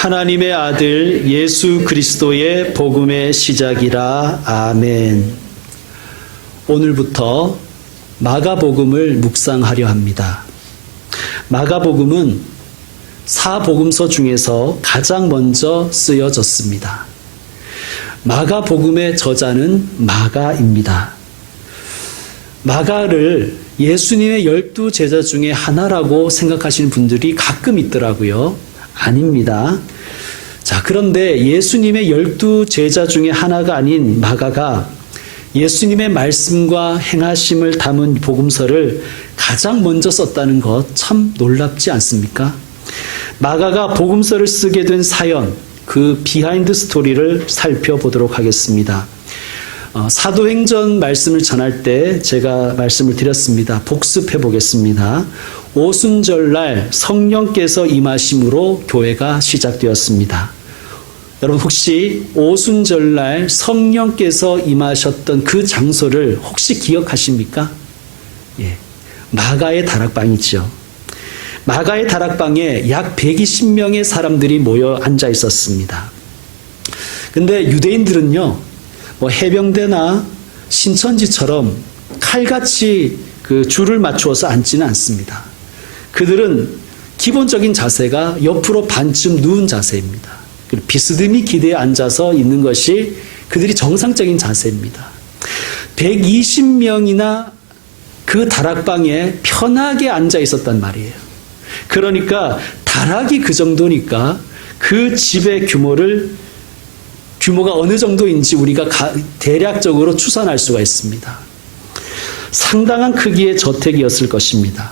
하나님의 아들 예수 그리스도의 복음의 시작이라. 아멘. 오늘부터 마가복음을 묵상하려 합니다. 마가복음은 사복음서 중에서 가장 먼저 쓰여졌습니다. 마가복음의 저자는 마가입니다. 마가를 예수님의 12 제자 중에 하나라고 생각하시는 분들이 가끔 있더라고요. 아닙니다. 자, 그런데 예수님의 12 제자 중에 하나가 아닌 마가가 예수님의 말씀과 행하심을 담은 복음서를 가장 먼저 썼다는 것 참 놀랍지 않습니까? 마가가 복음서를 쓰게 된 사연, 그 비하인드 스토리를 살펴보도록 하겠습니다. 사도행전 말씀을 전할 때 제가 말씀을 드렸습니다. 복습해 보겠습니다. 오순절날 성령께서 임하심으로 교회가 시작되었습니다. 여러분 혹시 오순절날 성령께서 임하셨던 그 장소를 혹시 기억하십니까? 예, 마가의 다락방이죠. 마가의 다락방에 약 120명의 사람들이 모여 앉아 있었습니다. 근데 유대인들은요, 해병대나 신천지처럼 칼같이 그 줄을 맞추어서 앉지는 않습니다. 그들은 기본적인 자세가 옆으로 반쯤 누운 자세입니다. 비스듬히 기대에 앉아서 있는 것이 그들이 정상적인 자세입니다. 120명이나 그 다락방에 편하게 앉아 있었단 말이에요. 그러니까 다락이 그 정도니까 그 집의 규모가 어느 정도인지 우리가 대략적으로 추산할 수가 있습니다. 상당한 크기의 저택이었을 것입니다.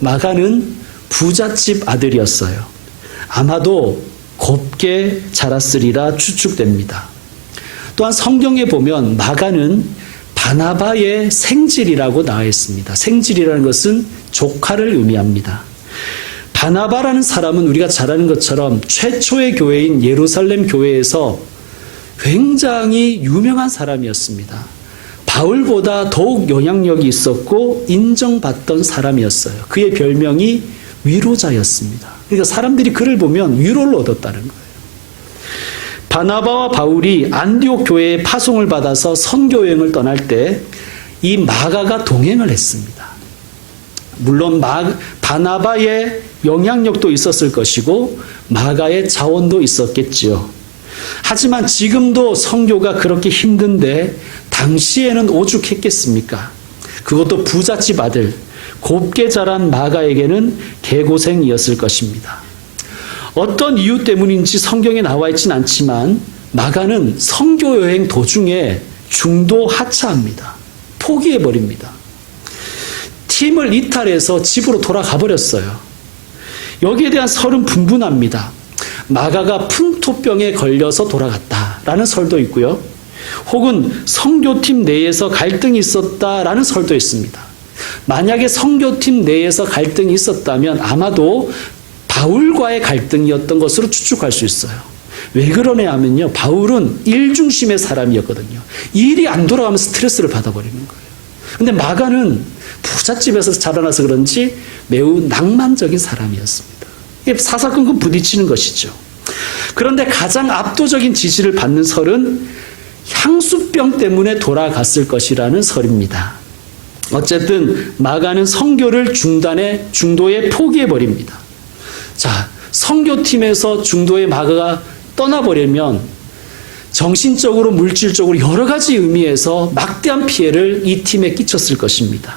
마가는 부잣집 아들이었어요. 아마도 곱게 자랐으리라 추측됩니다. 또한 성경에 보면 마가는 바나바의 생질이라고 나와 있습니다. 생질이라는 것은 조카를 의미합니다. 바나바라는 사람은 우리가 잘 아는 것처럼 최초의 교회인 예루살렘 교회에서 굉장히 유명한 사람이었습니다. 바울보다 더욱 영향력이 있었고 인정받던 사람이었어요. 그의 별명이 위로자였습니다. 그러니까 사람들이 그를 보면 위로를 얻었다는 거예요. 바나바와 바울이 안디옥 교회에 파송을 받아서 선교 여행을 떠날 때 이 마가가 동행을 했습니다. 물론 바나바의 영향력도 있었을 것이고 마가의 자원도 있었겠지요. 하지만 지금도 선교가 그렇게 힘든데 당시에는 오죽했겠습니까? 그것도 부잣집 아들, 곱게 자란 마가에게는 개고생이었을 것입니다. 어떤 이유 때문인지 성경에 나와 있진 않지만 마가는 선교 여행 도중에 중도 하차합니다. 포기해버립니다. 팀을 이탈해서 집으로 돌아가 버렸어요. 여기에 대한 설은 분분합니다. 마가가 풍토병에 걸려서 돌아갔다라는 설도 있고요. 혹은 선교팀 내에서 갈등이 있었다라는 설도 있습니다. 만약에 선교팀 내에서 갈등이 있었다면 아마도 바울과의 갈등이었던 것으로 추측할 수 있어요. 왜 그러냐 하면요, 바울은 일 중심의 사람이었거든요. 일이 안 돌아가면 스트레스를 받아버리는 거예요. 근데 마가는 부잣집에서 자라나서 그런지 매우 낭만적인 사람이었습니다. 이게 사사건건 부딪히는 것이죠. 그런데 가장 압도적인 지지를 받는 설은 향수병 때문에 돌아갔을 것이라는 설입니다. 어쨌든 마가는 선교를 중도에 포기해버립니다. 자, 선교팀에서 중도에 마가가 떠나버리면 정신적으로 물질적으로 여러 가지 의미에서 막대한 피해를 이 팀에 끼쳤을 것입니다.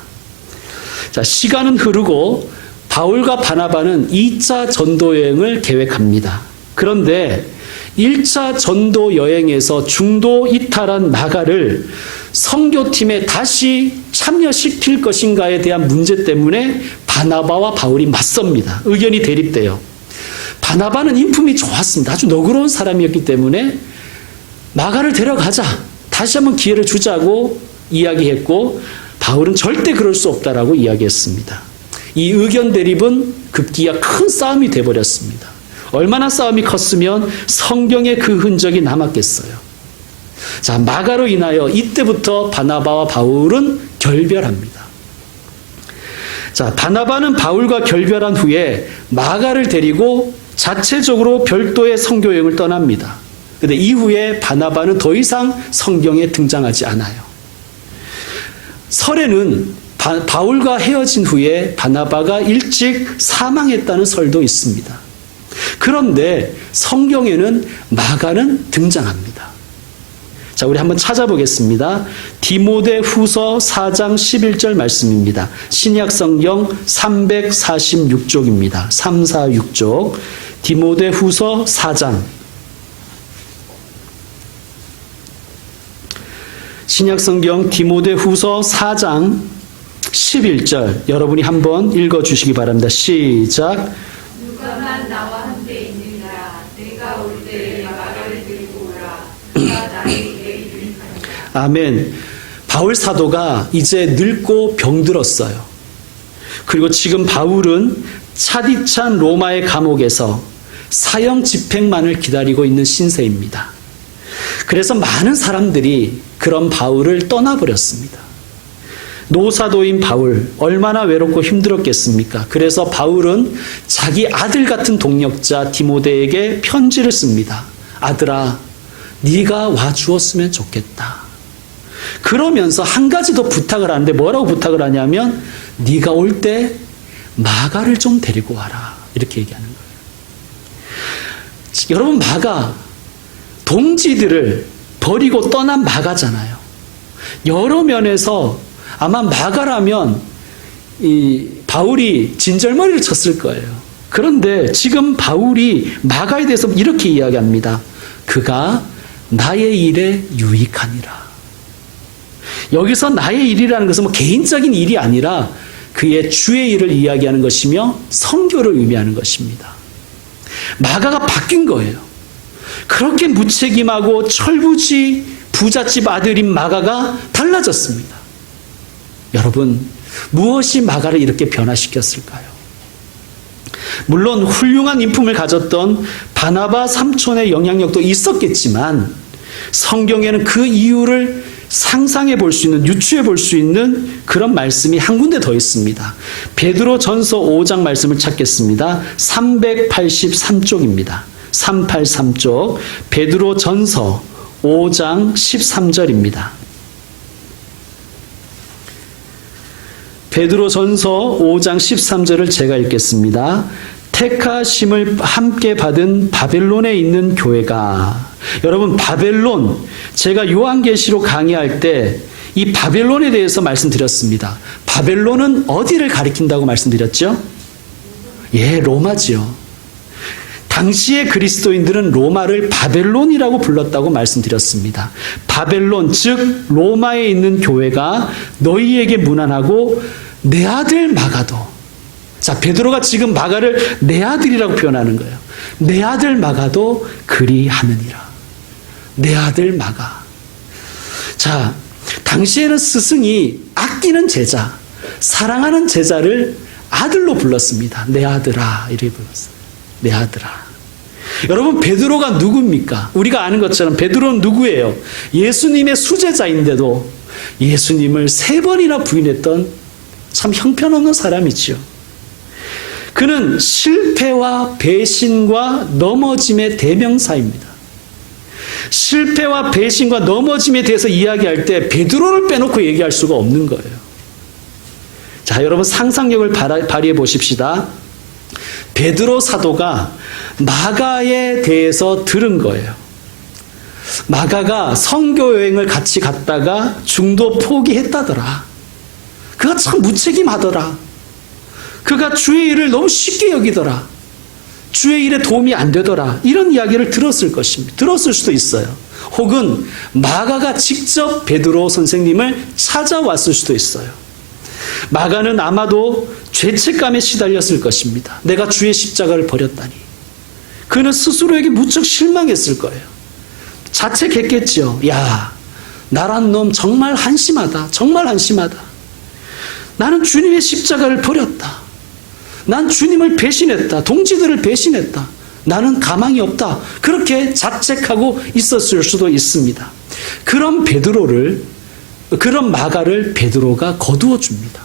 자, 시간은 흐르고 바울과 바나바는 2차 전도 여행을 계획합니다. 그런데 1차 전도 여행에서 중도 이탈한 마가를 선교팀에 다시 참여시킬 것인가에 대한 문제 때문에 바나바와 바울이 맞섭니다. 의견이 대립돼요. 바나바는 인품이 좋았습니다. 아주 너그러운 사람이었기 때문에 마가를 데려가자, 다시 한번 기회를 주자고 이야기했고, 바울은 절대 그럴 수 없다라고 이야기했습니다. 이 의견 대립은 급기야 큰 싸움이 돼버렸습니다. 얼마나 싸움이 컸으면 성경에 그 흔적이 남았겠어요. 자, 마가로 인하여 이때부터 바나바와 바울은 결별합니다. 자, 바나바는 바울과 결별한 후에 마가를 데리고 자체적으로 별도의 선교 여행을 떠납니다. 그런데 이후에 바나바는 더 이상 성경에 등장하지 않아요. 설에는 바울과 헤어진 후에 바나바가 일찍 사망했다는 설도 있습니다. 그런데 성경에는 마가는 등장합니다. 자, 우리 한번 찾아보겠습니다. 디모데 후서 4장 11절 말씀입니다. 신약 성경 346쪽입니다. 346쪽. 디모데 후서 4장. 신약 성경 디모데 후서 4장 11절. 여러분이 한번 읽어 주시기 바랍니다. 시작. 누가만 나와 함께 있느니라. 내가 올 때에 마가를 들고 오라. 그가 나의 일에 유익하니라. 아멘. 바울 사도가 이제 늙고 병들었어요. 그리고 지금 바울은 차디찬 로마의 감옥에서 사형 집행만을 기다리고 있는 신세입니다. 그래서 많은 사람들이 그런 바울을 떠나버렸습니다. 노사도인 바울, 얼마나 외롭고 힘들었겠습니까? 그래서 바울은 자기 아들 같은 동역자 디모데에게 편지를 씁니다. 아들아, 네가 와주었으면 좋겠다. 그러면서 한 가지 더 부탁을 하는데 뭐라고 부탁을 하냐면 네가 올 때 마가를 좀 데리고 와라. 이렇게 얘기하는 거예요. 여러분, 마가 동지들을 버리고 떠난 마가잖아요. 여러 면에서 아마 마가라면 이 바울이 진절머리를 쳤을 거예요. 그런데 지금 바울이 마가에 대해서 이렇게 이야기합니다. 그가 나의 일에 유익하니라. 여기서 나의 일이라는 것은 뭐 개인적인 일이 아니라 그의 주의 일을 이야기하는 것이며 선교를 의미하는 것입니다. 마가가 바뀐 거예요. 그렇게 무책임하고 철부지 부잣집 아들인 마가가 달라졌습니다. 여러분, 무엇이 마가를 이렇게 변화시켰을까요? 물론 훌륭한 인품을 가졌던 바나바 삼촌의 영향력도 있었겠지만 성경에는 그 이유를 상상해 볼 수 있는, 유추해 볼 수 있는 그런 말씀이 한 군데 더 있습니다. 베드로 전서 5장 말씀을 찾겠습니다. 383쪽입니다. 383쪽 베드로 전서 5장 13절입니다. 베드로 전서 5장 13절을 제가 읽겠습니다. 택하심을 함께 받은 바벨론에 있는 교회가, 여러분 바벨론, 제가 요한계시록 강의할 때 이 바벨론에 대해서 말씀드렸습니다. 바벨론은 어디를 가리킨다고 말씀드렸죠? 예, 로마지요. 당시의 그리스도인들은 로마를 바벨론이라고 불렀다고 말씀드렸습니다. 바벨론, 즉 로마에 있는 교회가 너희에게 문안하고 내 아들 마가도, 자, 베드로가 지금 마가를 내 아들이라고 표현하는 거예요. 내 아들 마가도 그리하느니라. 내 아들 마가. 자, 당시에는 스승이 아끼는 제자, 사랑하는 제자를 아들로 불렀습니다. 내 아들아, 이렇게 불렀어요. 내 아들아. 여러분, 베드로가 누굽니까? 우리가 아는 것처럼 베드로는 누구예요? 예수님의 수제자인데도 예수님을 3번이나 부인했던 참 형편없는 사람이지요. 그는 실패와 배신과 넘어짐의 대명사입니다. 실패와 배신과 넘어짐에 대해서 이야기할 때 베드로를 빼놓고 얘기할 수가 없는 거예요. 자, 여러분 상상력을 발휘해 보십시다. 베드로 사도가 마가에 대해서 들은 거예요. 마가가 선교 여행을 같이 갔다가 중도 포기했다더라. 그가 참 무책임하더라. 그가 주의 일을 너무 쉽게 여기더라. 주의 일에 도움이 안 되더라. 이런 이야기를 들었을 것입니다. 들었을 수도 있어요. 혹은 마가가 직접 베드로 선생님을 찾아왔을 수도 있어요. 마가는 아마도 죄책감에 시달렸을 것입니다. 내가 주의 십자가를 버렸다니. 그는 스스로에게 무척 실망했을 거예요. 자책했겠죠. 야, 나란 놈 정말 한심하다. 정말 한심하다. 나는 주님의 십자가를 버렸다. 난 주님을 배신했다. 동지들을 배신했다. 나는 가망이 없다. 그렇게 자책하고 있었을 수도 있습니다. 그런 마가를 베드로가 거두어 줍니다.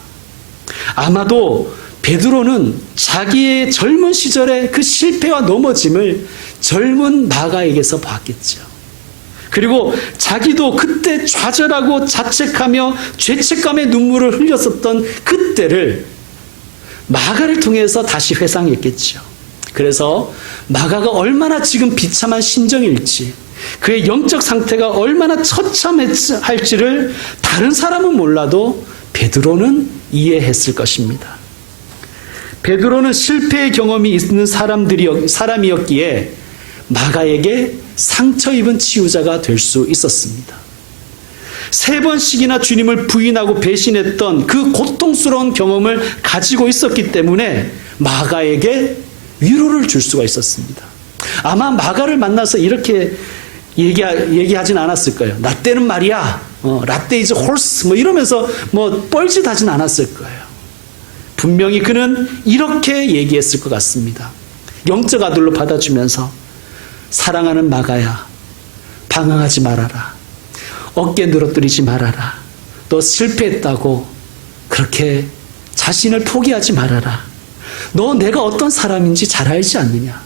아마도 베드로는 자기의 젊은 시절의 그 실패와 넘어짐을 젊은 마가에게서 봤겠죠. 그리고 자기도 그때 좌절하고 자책하며 죄책감의 눈물을 흘렸었던 그때를 마가를 통해서 다시 회상했겠죠. 그래서 마가가 얼마나 지금 비참한 심정일지, 그의 영적 상태가 얼마나 처참할지를 다른 사람은 몰라도 베드로는 이해했을 것입니다. 베드로는 실패의 경험이 있는 사람이었기에 마가에게 상처 입은 치유자가 될 수 있었습니다. 3번씩이나 주님을 부인하고 배신했던 그 고통스러운 경험을 가지고 있었기 때문에 마가에게 위로를 줄 수가 있었습니다. 아마 마가를 만나서 이렇게 얘기하진 않았을 거예요. 나 때는 말이야, 라떼 이즈 홀스 이러면서 뻘짓하진 않았을 거예요. 분명히 그는 이렇게 얘기했을 것 같습니다. 영적 아들로 받아주면서, 사랑하는 마가야, 방황하지 말아라. 어깨 늘어뜨리지 말아라. 너 실패했다고 그렇게 자신을 포기하지 말아라. 너 내가 어떤 사람인지 잘 알지 않느냐.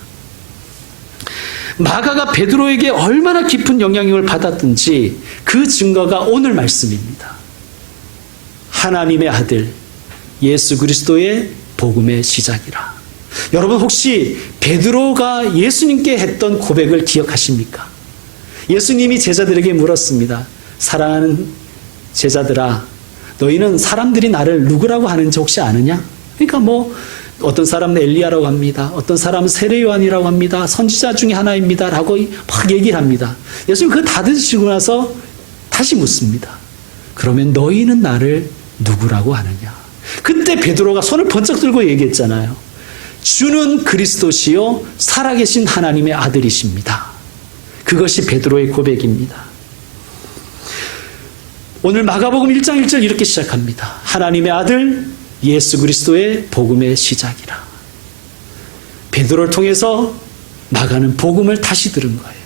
마가가 베드로에게 얼마나 깊은 영향력을 받았든지 그 증거가 오늘 말씀입니다. 하나님의 아들 예수 그리스도의 복음의 시작이라. 여러분 혹시 베드로가 예수님께 했던 고백을 기억하십니까? 예수님이 제자들에게 물었습니다. 사랑하는 제자들아, 너희는 사람들이 나를 누구라고 하는지 혹시 아느냐? 그러니까 어떤 사람은 엘리야라고 합니다. 어떤 사람은 세례 요한이라고 합니다. 선지자 중에 하나입니다. 라고 막 얘기를 합니다. 예수님 그거 다 드시고 나서 다시 묻습니다. 그러면 너희는 나를 누구라고 하느냐? 그때 베드로가 손을 번쩍 들고 얘기했잖아요. 주는 그리스도시요 살아계신 하나님의 아들이십니다. 그것이 베드로의 고백입니다. 오늘 마가복음 1장 1절 이렇게 시작합니다. 하나님의 아들 예수 그리스도의 복음의 시작이라. 베드로를 통해서 마가는 복음을 다시 들은 거예요.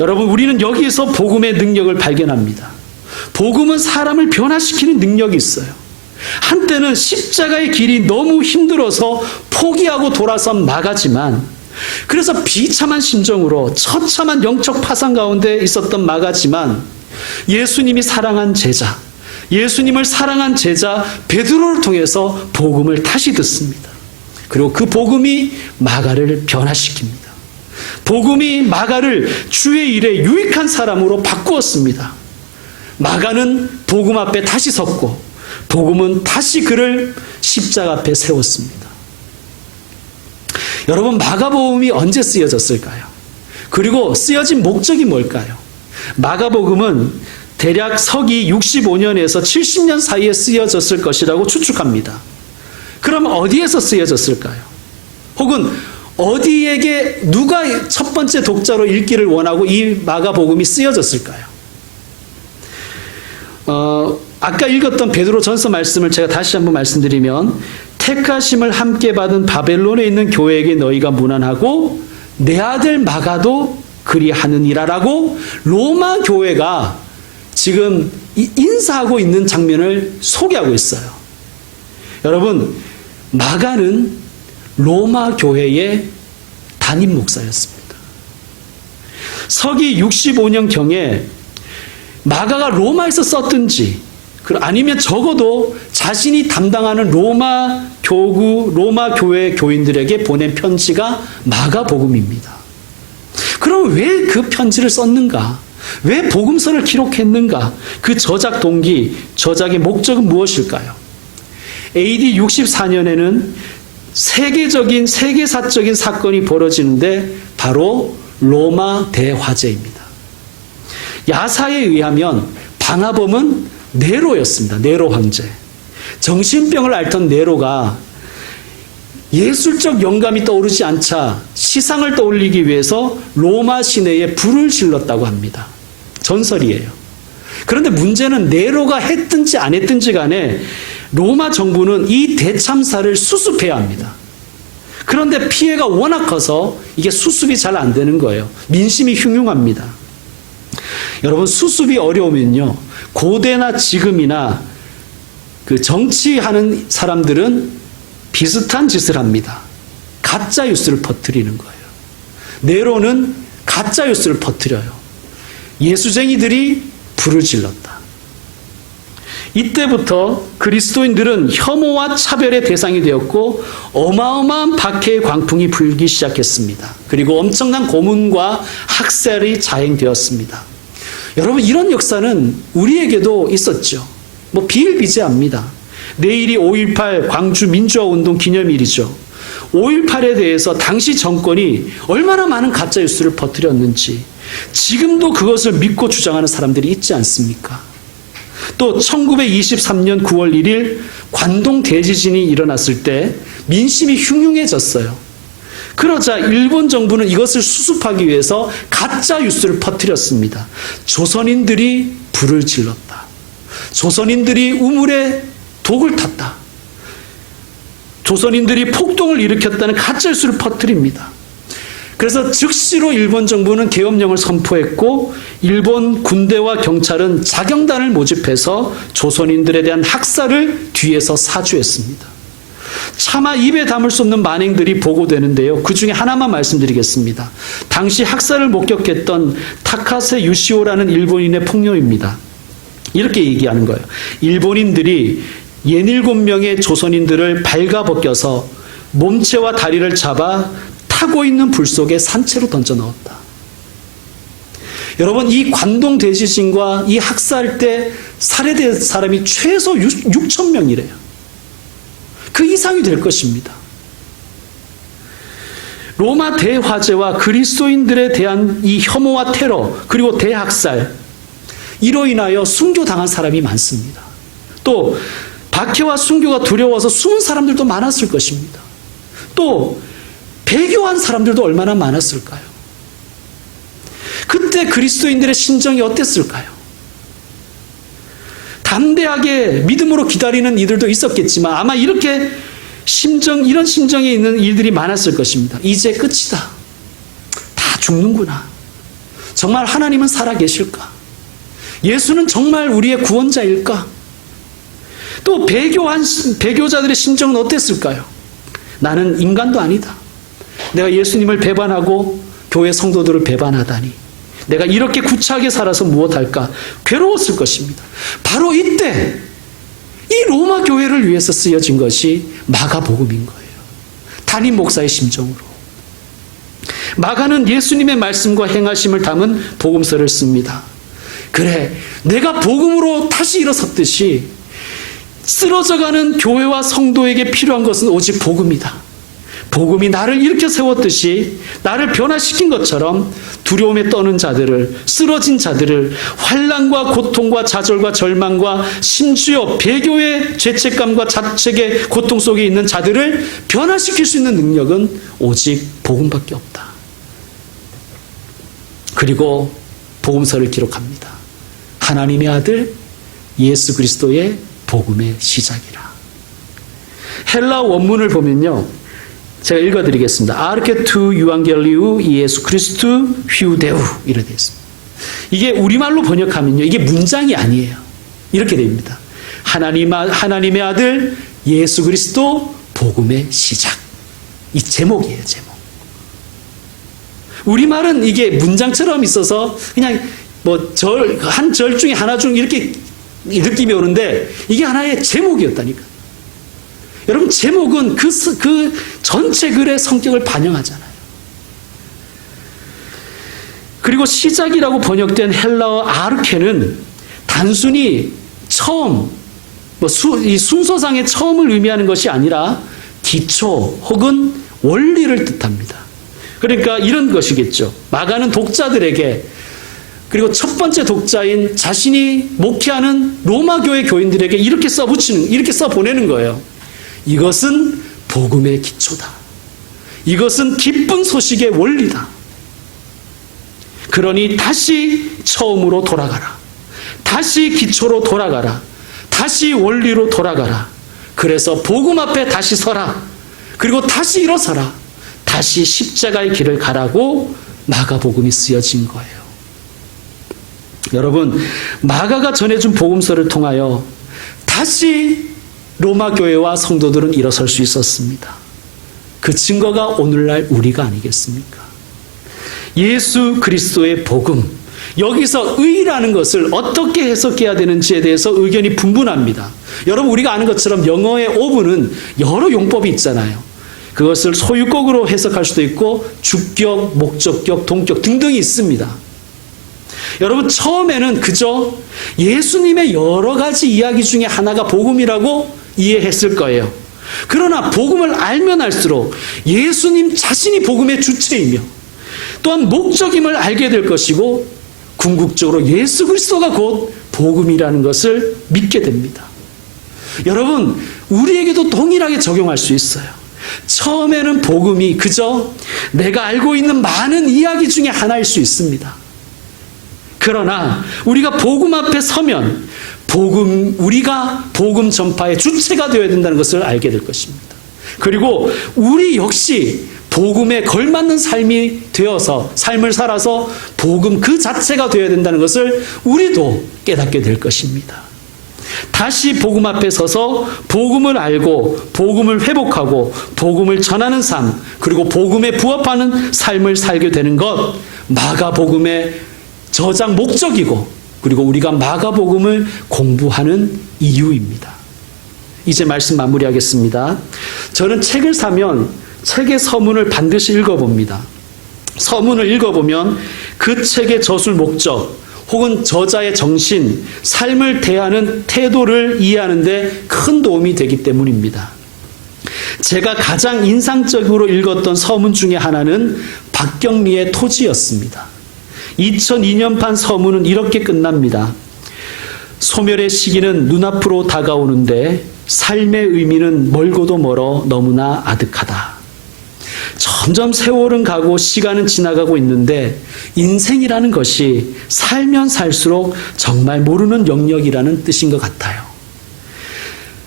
여러분, 우리는 여기에서 복음의 능력을 발견합니다. 복음은 사람을 변화시키는 능력이 있어요. 한때는 십자가의 길이 너무 힘들어서 포기하고 돌아선 마가지만, 그래서 비참한 심정으로 처참한 영적 파산 가운데 있었던 마가지만, 예수님이 사랑한 제자, 예수님을 사랑한 제자 베드로를 통해서 복음을 다시 듣습니다. 그리고 그 복음이 마가를 변화시킵니다. 복음이 마가를 주의 일에 유익한 사람으로 바꾸었습니다. 마가는 복음 앞에 다시 섰고 복음은 다시 그를 십자가 앞에 세웠습니다. 여러분, 마가복음이 언제 쓰여졌을까요? 그리고 쓰여진 목적이 뭘까요? 마가복음은 대략 서기 65년에서 70년 사이에 쓰여졌을 것이라고 추측합니다. 그럼 어디에서 쓰여졌을까요? 혹은 어디에게 누가 첫 번째 독자로 읽기를 원하고 이 마가복음이 쓰여졌을까요? 아까 읽었던 베드로 전서 말씀을 제가 다시 한번 말씀드리면, 택하심을 함께 받은 바벨론에 있는 교회에게 너희가 문안하고 내 아들 마가도 그리하느니라라고 로마 교회가 지금 인사하고 있는 장면을 소개하고 있어요. 여러분, 마가는 로마 교회의 담임 목사였습니다. 서기 65년경에 마가가 로마에서 썼든지 아니면 적어도 자신이 담당하는 로마 교구, 로마 교회 교인들에게 보낸 편지가 마가복음입니다. 그럼 왜 그 편지를 썼는가? 왜 복음서를 기록했는가? 그 저작 동기, 저작의 목적은 무엇일까요? AD 64년에는 세계사적인 사건이 벌어지는데 바로 로마 대화재입니다. 야사에 의하면 방화범은 네로였습니다. 네로 황제. 정신병을 앓던 네로가 예술적 영감이 떠오르지 않자 시상을 떠올리기 위해서 로마 시내에 불을 질렀다고 합니다. 전설이에요. 그런데 문제는 네로가 했든지 안 했든지 간에 로마 정부는 이 대참사를 수습해야 합니다. 그런데 피해가 워낙 커서 이게 수습이 잘 안 되는 거예요. 민심이 흉흉합니다. 여러분, 수습이 어려우면요, 고대나 지금이나 그 정치하는 사람들은 비슷한 짓을 합니다. 가짜 뉴스를 퍼뜨리는 거예요. 네로는 가짜 뉴스를 퍼뜨려요. 예수쟁이들이 불을 질렀다. 이때부터 그리스도인들은 혐오와 차별의 대상이 되었고 어마어마한 박해의 광풍이 불기 시작했습니다. 그리고 엄청난 고문과 학살이 자행되었습니다. 여러분, 이런 역사는 우리에게도 있었죠. 비일비재합니다. 내일이 5.18 광주 민주화운동 기념일이죠. 5.18에 대해서 당시 정권이 얼마나 많은 가짜뉴스를 퍼뜨렸는지 지금도 그것을 믿고 주장하는 사람들이 있지 않습니까? 또 1923년 9월 1일 관동 대지진이 일어났을 때 민심이 흉흉해졌어요. 그러자 일본 정부는 이것을 수습하기 위해서 가짜 뉴스를 퍼뜨렸습니다. 조선인들이 불을 질렀다. 조선인들이 우물에 독을 탔다. 조선인들이 폭동을 일으켰다는 가짜 뉴스를 퍼뜨립니다. 그래서 즉시로 일본 정부는 계엄령을 선포했고 일본 군대와 경찰은 자경단을 모집해서 조선인들에 대한 학살을 뒤에서 사주했습니다. 차마 입에 담을 수 없는 만행들이 보고되는데요. 그 중에 하나만 말씀드리겠습니다. 당시 학살을 목격했던 타카세 유시오라는 일본인의 폭로입니다. 이렇게 얘기하는 거예요. 일본인들이 67명의 조선인들을 발가벗겨서 몸체와 다리를 잡아 타고 있는 불 속에 산채로 던져 넣었다. 여러분, 이 관동 대지진과 이 학살 때 살해된 사람이 최소 6,000명이래요. 그 이상이 될 것입니다. 로마 대화재와 그리스도인들에 대한 이 혐오와 테러 그리고 대학살, 이로 인하여 순교당한 사람이 많습니다. 또 박해와 순교가 두려워서 숨은 사람들도 많았을 것입니다. 또 배교한 사람들도 얼마나 많았을까요? 그때 그리스도인들의 심정이 어땠을까요? 담대하게 믿음으로 기다리는 이들도 있었겠지만 아마 이런 심정에 있는 일들이 많았을 것입니다. 이제 끝이다. 다 죽는구나. 정말 하나님은 살아계실까? 예수는 정말 우리의 구원자일까? 또 배교자들의 심정은 어땠을까요? 나는 인간도 아니다. 내가 예수님을 배반하고 교회 성도들을 배반하다니. 내가 이렇게 구차하게 살아서 무엇할까? 괴로웠을 것입니다. 바로 이때 이 로마 교회를 위해서 쓰여진 것이 마가복음인 거예요. 담임 목사의 심정으로. 마가는 예수님의 말씀과 행하심을 담은 복음서를 씁니다. 그래, 내가 복음으로 다시 일어섰듯이 쓰러져가는 교회와 성도에게 필요한 것은 오직 복음이다. 복음이 나를 일으켜 세웠듯이 나를 변화시킨 것처럼 두려움에 떠는 자들을, 쓰러진 자들을, 환난과 고통과 좌절과 절망과 심지어 배교의 죄책감과 자책의 고통 속에 있는 자들을 변화시킬 수 있는 능력은 오직 복음밖에 없다. 그리고 복음서를 기록합니다. 하나님의 아들 예수 그리스도의 복음의 시작이라. 헬라 원문을 보면요, 제가 읽어드리겠습니다. 아르케 투 유앙겔리우 예수 크리스투 휘우데우 이렇게 되어 있습니다. 이게 우리말로 번역하면요, 이게 문장이 아니에요. 이렇게 됩니다. 하나님의 아들 예수 그리스도 복음의 시작. 이 제목이에요, 제목. 우리말은 이게 문장처럼 있어서 그냥 한 절 중에 하나 중 이렇게 느낌이 오는데 이게 하나의 제목이었다니까. 여러분, 제목은 그 전체 글의 성격을 반영하잖아요. 그리고 시작이라고 번역된 헬라어 아르케는 단순히 처음, 이 순서상의 처음을 의미하는 것이 아니라 기초 혹은 원리를 뜻합니다. 그러니까 이런 것이겠죠. 마가는 독자들에게, 그리고 첫 번째 독자인 자신이 목회하는 로마 교회 교인들에게 이렇게 써보내는 거예요. 이것은 복음의 기초다. 이것은 기쁜 소식의 원리다. 그러니 다시 처음으로 돌아가라. 다시 기초로 돌아가라. 다시 원리로 돌아가라. 그래서 복음 앞에 다시 서라. 그리고 다시 일어서라. 다시 십자가의 길을 가라고 마가복음이 쓰여진 거예요. 여러분, 마가가 전해준 복음서를 통하여 다시 로마 교회와 성도들은 일어설 수 있었습니다. 그 증거가 오늘날 우리가 아니겠습니까? 예수 그리스도의 복음, 여기서 의라는 것을 어떻게 해석해야 되는지에 대해서 의견이 분분합니다. 여러분, 우리가 아는 것처럼 영어의 오브는 여러 용법이 있잖아요. 그것을 소유격으로 해석할 수도 있고 주격, 목적격, 동격 등등이 있습니다. 여러분, 처음에는 그저 예수님의 여러 가지 이야기 중에 하나가 복음이라고 이해했을 거예요. 그러나 복음을 알면 알수록 예수님 자신이 복음의 주체이며 또한 목적임을 알게 될 것이고 궁극적으로 예수 그리스도가 곧 복음이라는 것을 믿게 됩니다. 여러분, 우리에게도 동일하게 적용할 수 있어요. 처음에는 복음이 그저 내가 알고 있는 많은 이야기 중에 하나일 수 있습니다. 그러나 우리가 복음 앞에 서면 우리가 복음 전파의 주체가 되어야 된다는 것을 알게 될 것입니다. 그리고 우리 역시 복음에 걸맞는 삶이 되어서 삶을 살아서 복음 그 자체가 되어야 된다는 것을 우리도 깨닫게 될 것입니다. 다시 복음 앞에 서서 복음을 알고 복음을 회복하고 복음을 전하는 삶, 그리고 복음에 부합하는 삶을 살게 되는 것, 마가복음의 저장 목적이고 그리고 우리가 마가복음을 공부하는 이유입니다. 이제 말씀 마무리하겠습니다. 저는 책을 사면 책의 서문을 반드시 읽어봅니다. 서문을 읽어보면 그 책의 저술 목적 혹은 저자의 정신, 삶을 대하는 태도를 이해하는 데 큰 도움이 되기 때문입니다. 제가 가장 인상적으로 읽었던 서문 중에 하나는 박경리의 토지였습니다. 2002년판 서문은 이렇게 끝납니다. 소멸의 시기는 눈앞으로 다가오는데 삶의 의미는 멀고도 멀어 너무나 아득하다. 점점 세월은 가고 시간은 지나가고 있는데 인생이라는 것이 살면 살수록 정말 모르는 영역이라는 뜻인 것 같아요.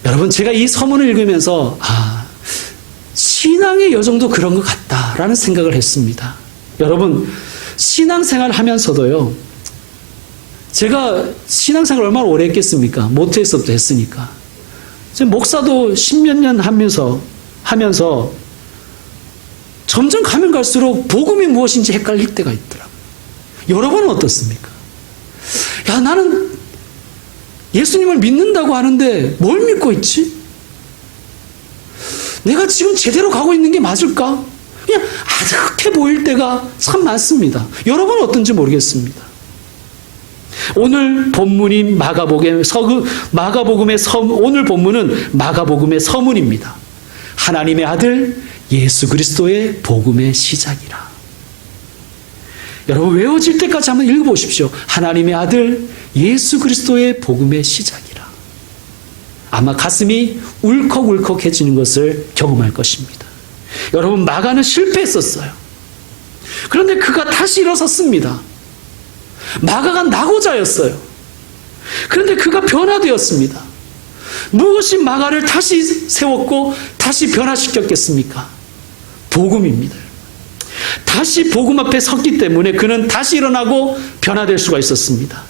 여러분, 제가 이 서문을 읽으면서 신앙의 여정도 그런 것 같다라는 생각을 했습니다. 여러분, 신앙생활 하면서도요, 제가 신앙생활 얼마나 오래 했겠습니까? 모태에서부터 했으니까. 목사도 10몇 년 하면서 점점 가면 갈수록 복음이 무엇인지 헷갈릴 때가 있더라고요. 여러분은 어떻습니까? 야, 나는 예수님을 믿는다고 하는데 뭘 믿고 있지? 내가 지금 제대로 가고 있는 게 맞을까? 그냥 아득해 보일 때가 참 많습니다. 여러분은 어떤지 모르겠습니다. 오늘 본문인 오늘 본문은 마가복음의 서문입니다. 하나님의 아들 예수 그리스도의 복음의 시작이라. 여러분, 외워질 때까지 한번 읽어보십시오. 하나님의 아들 예수 그리스도의 복음의 시작이라. 아마 가슴이 울컥울컥해지는 것을 경험할 것입니다. 여러분, 마가는 실패했었어요. 그런데 그가 다시 일어섰습니다. 마가가 낙오자였어요. 그런데 그가 변화되었습니다. 무엇이 마가를 다시 세웠고 다시 변화시켰겠습니까? 복음입니다. 다시 복음 앞에 섰기 때문에 그는 다시 일어나고 변화될 수가 있었습니다.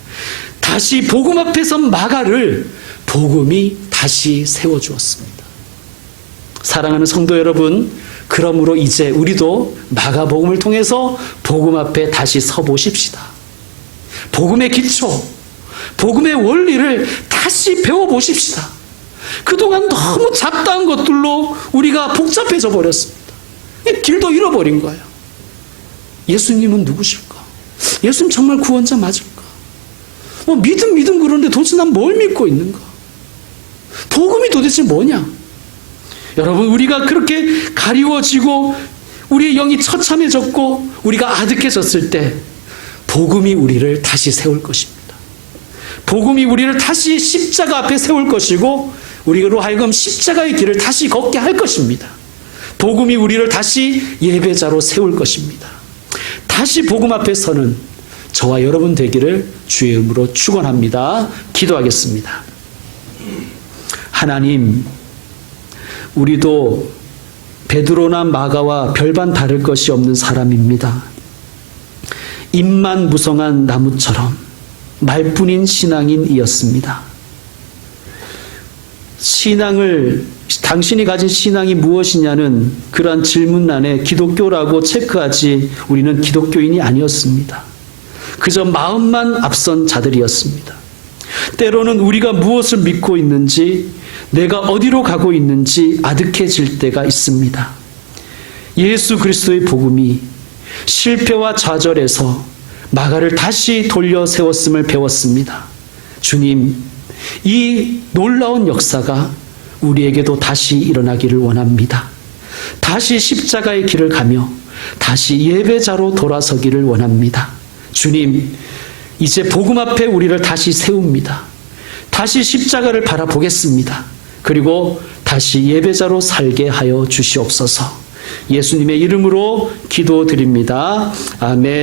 다시 복음 앞에 선 마가를 복음이 다시 세워주었습니다. 사랑하는 성도 여러분, 그러므로 이제 우리도 마가복음을 통해서 복음 앞에 다시 서보십시다. 복음의 기초, 복음의 원리를 다시 배워보십시다. 그동안 너무 잡다한 것들로 우리가 복잡해져 버렸습니다. 길도 잃어버린 거예요. 예수님은 누구실까? 예수님 정말 구원자 맞을까? 믿음 그러는데 도대체 난 뭘 믿고 있는가? 복음이 도대체 뭐냐? 여러분, 우리가 그렇게 가리워지고 우리의 영이 처참해졌고 우리가 아득해졌을 때 복음이 우리를 다시 세울 것입니다. 복음이 우리를 다시 십자가 앞에 세울 것이고 우리로 하여금 십자가의 길을 다시 걷게 할 것입니다. 복음이 우리를 다시 예배자로 세울 것입니다. 다시 복음 앞에 서는 저와 여러분 되기를 주의 이름으로 축원합니다. 기도하겠습니다. 하나님, 우리도 베드로나 마가와 별반 다를 것이 없는 사람입니다. 잎만 무성한 나무처럼 말뿐인 신앙인이었습니다. 당신이 가진 신앙이 무엇이냐는 그러한 질문란에 기독교라고 체크하지 우리는 기독교인이 아니었습니다. 그저 마음만 앞선 자들이었습니다. 때로는 우리가 무엇을 믿고 있는지, 내가 어디로 가고 있는지 아득해질 때가 있습니다. 예수 그리스도의 복음이 실패와 좌절에서 마가를 다시 돌려 세웠음을 배웠습니다. 주님, 이 놀라운 역사가 우리에게도 다시 일어나기를 원합니다. 다시 십자가의 길을 가며 다시 예배자로 돌아서기를 원합니다. 주님, 이제 복음 앞에 우리를 다시 세웁니다. 다시 십자가를 바라보겠습니다. 그리고 다시 예배자로 살게 하여 주시옵소서. 예수님의 이름으로 기도드립니다. 아멘.